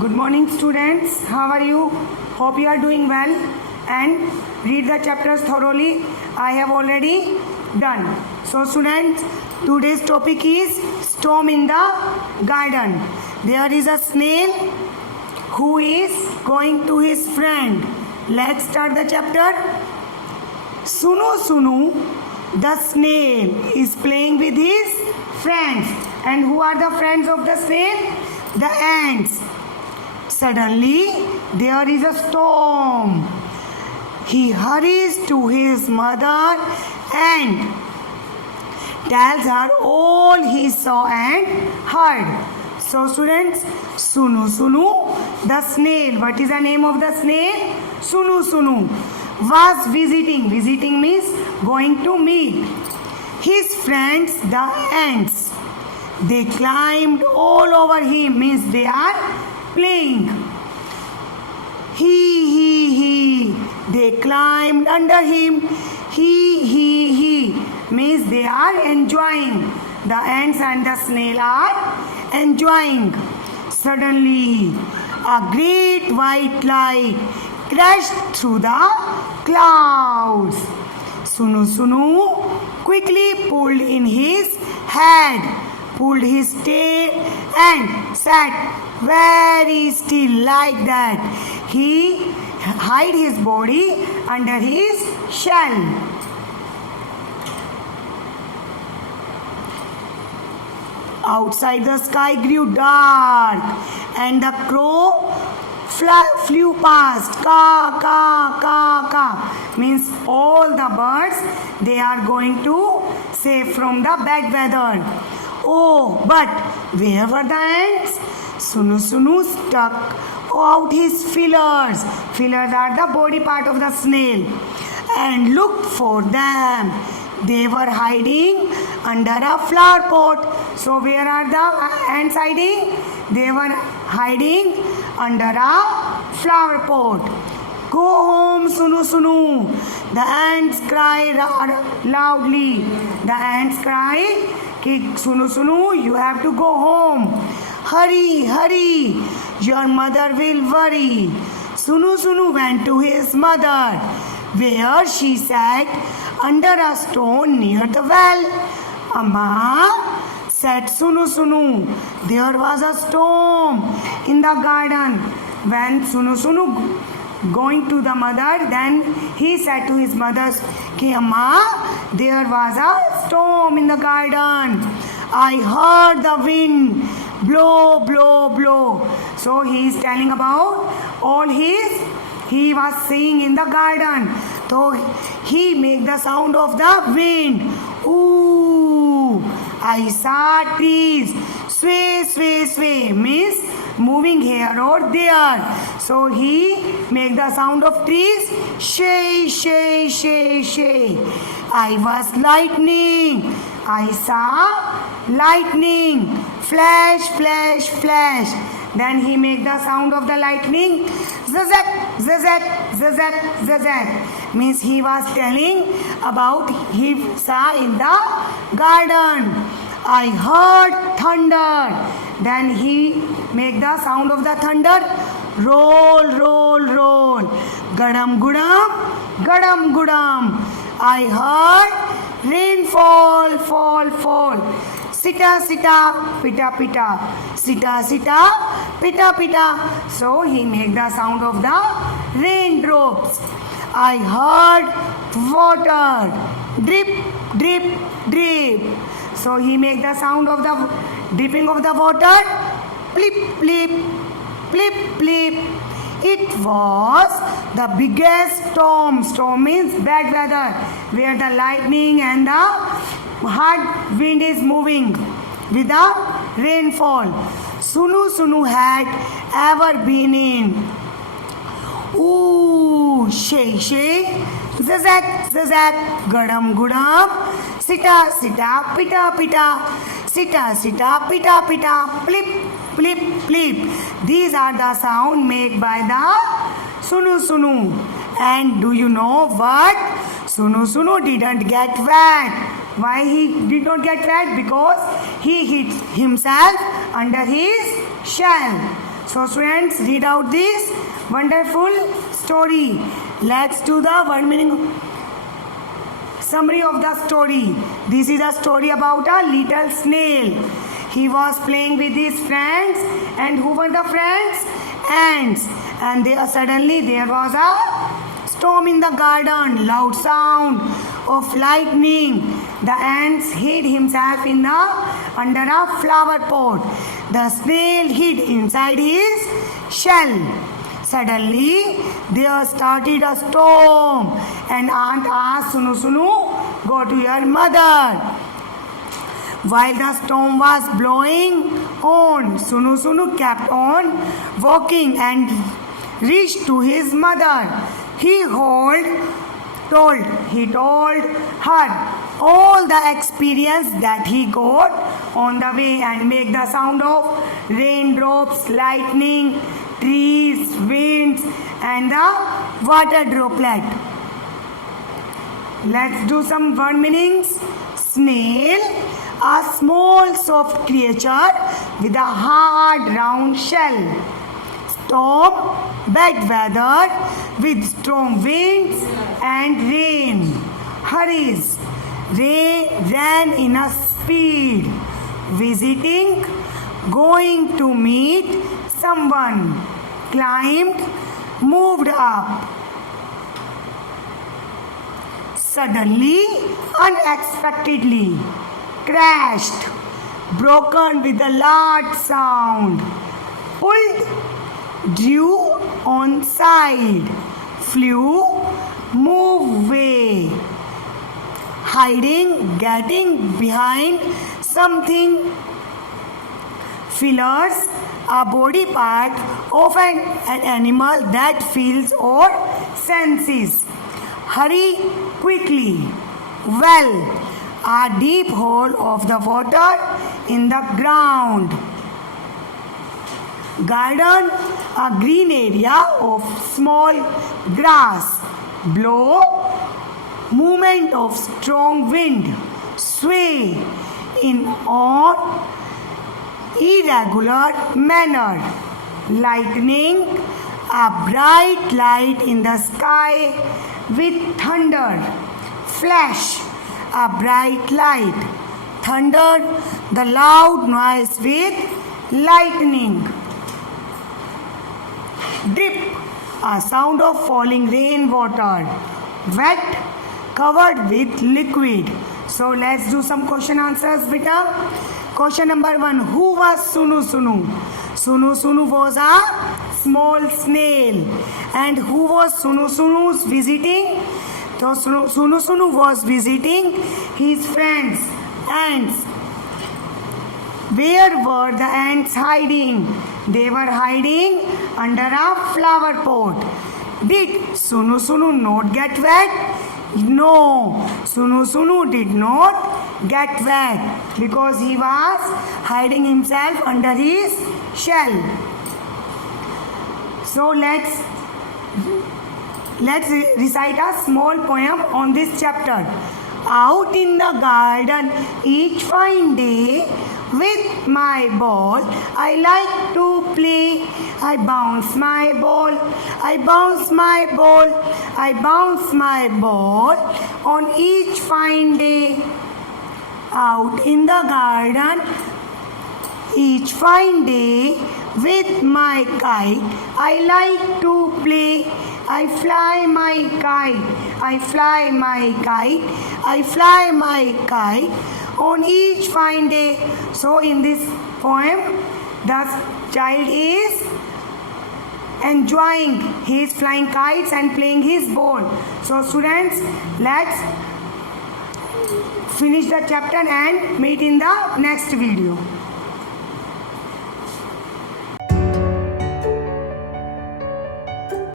Good morning, students. How are you? Hope you are doing well and read the chapters thoroughly. I have already done. So, students, today's topic is storm in the garden. There is a snail who is going to his friend. Let's start the chapter. Sunu Sunu, the snail, is playing with his friends. And who are the friends of the snail? The ants. Suddenly, there is a storm. He hurries to his mother and tells her all he saw and heard. So, students, Sunu Sunu, the snail. What is the name of the snail? Sunu Sunu was visiting. Visiting means going to meet his friends, the ants. They climbed all over him, means they are playing. He. They climbed under him. He means they are enjoying. The ants and the snail are enjoying. Suddenly, a great white light crashed through the clouds. Sunu Sunu quickly pulled in his head, pulled his tail and sat very still like that. He hid his body under his shell. Outside the sky grew dark and the crow flew past. Ka, ka, ka, ka. Means all the birds, they are going to save from the bad weather. Oh, but where were the ants? Sunu Sunu stuck out his feelers. Feelers are the body part of the snail. And looked for them. They were hiding under a flower pot. So where are the ants hiding? They were hiding under a flower pot. Go home, Sunu Sunu. The ants cried loudly. The ants cried, Sunu Sunu, you have to go home. Hurry, hurry. Your mother will worry. Sunu Sunu went to his mother, where she sat under a stone near the well. Amma, said Sunu Sunu, there was a storm in the garden. When Sunu Sunu going to the mother, then he said to his mother, Amma, there was a storm in the garden. I heard the wind blow, blow, blow. So he is telling about all he was seeing in the garden. So he make the sound of the wind. Ooh, I saw trees sway, sway, sway, means moving here or there. So he make the sound of trees shay, shay, shay, shay. I was lightning. I saw lightning. Flash, flash, flash. Then he make the sound of the lightning. Zazak, zazak, zazak, zazak. Means he was telling about he saw in the garden. I heard thunder. Then he make the sound of the thunder. Roll, roll, roll. Gadam, gudam, gadam, gudam. I heard rainfall, fall, fall. Sita, sita, pita, pita. Sita, sita, pita, pita. So he make the sound of the raindrops. I heard water. Drip, drip, drip. So he make the sound of the dripping of the water. Plip, plip, plip, plip. It was the biggest storm. Storm means bad weather, where the lightning and the hard wind is moving with the rainfall. Sunu Sunu had ever been in. Ooh, shay, shay, zazak, zazak, gadam, gudam, sita, sita, pita, pita, sita, sita, pita, pita, plip, plip, plip. These are the sound made by the Sunu Sunu. And do you know what? Sunu Sunu didn't get wet. Why he did not get wet? Because he hid himself under his shell. So students, read out this wonderful story. Let's do the word meaning summary of the story. This is a story about a little snail. He was playing with his friends, and who were the friends? Ants. And suddenly there was a storm in the garden, loud sound of lightning. The ants hid himself under a flower pot. The snail hid inside his shell. Suddenly there started a storm, and aunt asked Sunu Sunu, go to your mother. While the storm was blowing on, Sunu Sunu kept on walking and reached to his mother. He told her all the experience that he got on the way and make the sound of raindrops, lightning, trees, winds, and the water droplet. Let's do some word meanings. Snail, a small soft creature with a hard round shell. Storm, bad weather with strong winds and rain. Hurries, ran in a speed. Visiting, going to meet someone. Climbed, moved up. Suddenly, unexpectedly, crashed, broken with a loud sound. Pulled, drew on side. Flew, moved away. Hiding, getting behind something. Fillers, a body part of an animal that feels or senses. Hurry quickly. Well, a deep hole of the water in the ground. Garden, a green area of small grass. Blow, movement of strong wind. Sway in an irregular manner. Lightning, a bright light in the sky with thunder. Flash, a bright light. Thunder, the loud noise with lightning. Drip, a sound of falling rainwater. Wet, covered with liquid. So let's do some question answers, beta. Question number 1. Who was Sunu Sunu? Sunu Sunu was a small snail. And who was Sunu Sunu's visiting? So Sunu Sunu was visiting his friends, ants. Where were the ants hiding? They were hiding under a flower pot. Did Sunu Sunu not get wet? No, Sunu Sunu did not get wet because he was hiding himself under his shell. So let's recite a small poem on this chapter. Out in the garden each fine day with my ball I like to play. I bounce my ball, I bounce my ball, I bounce my ball on each fine day. Out in the garden each fine day with my kite I like to play. I fly my kite, I fly my kite, I fly my kite on each fine day. So in this poem, the child is enjoying his flying kites and playing his ball. So students, let's finish the chapter and meet in the next video.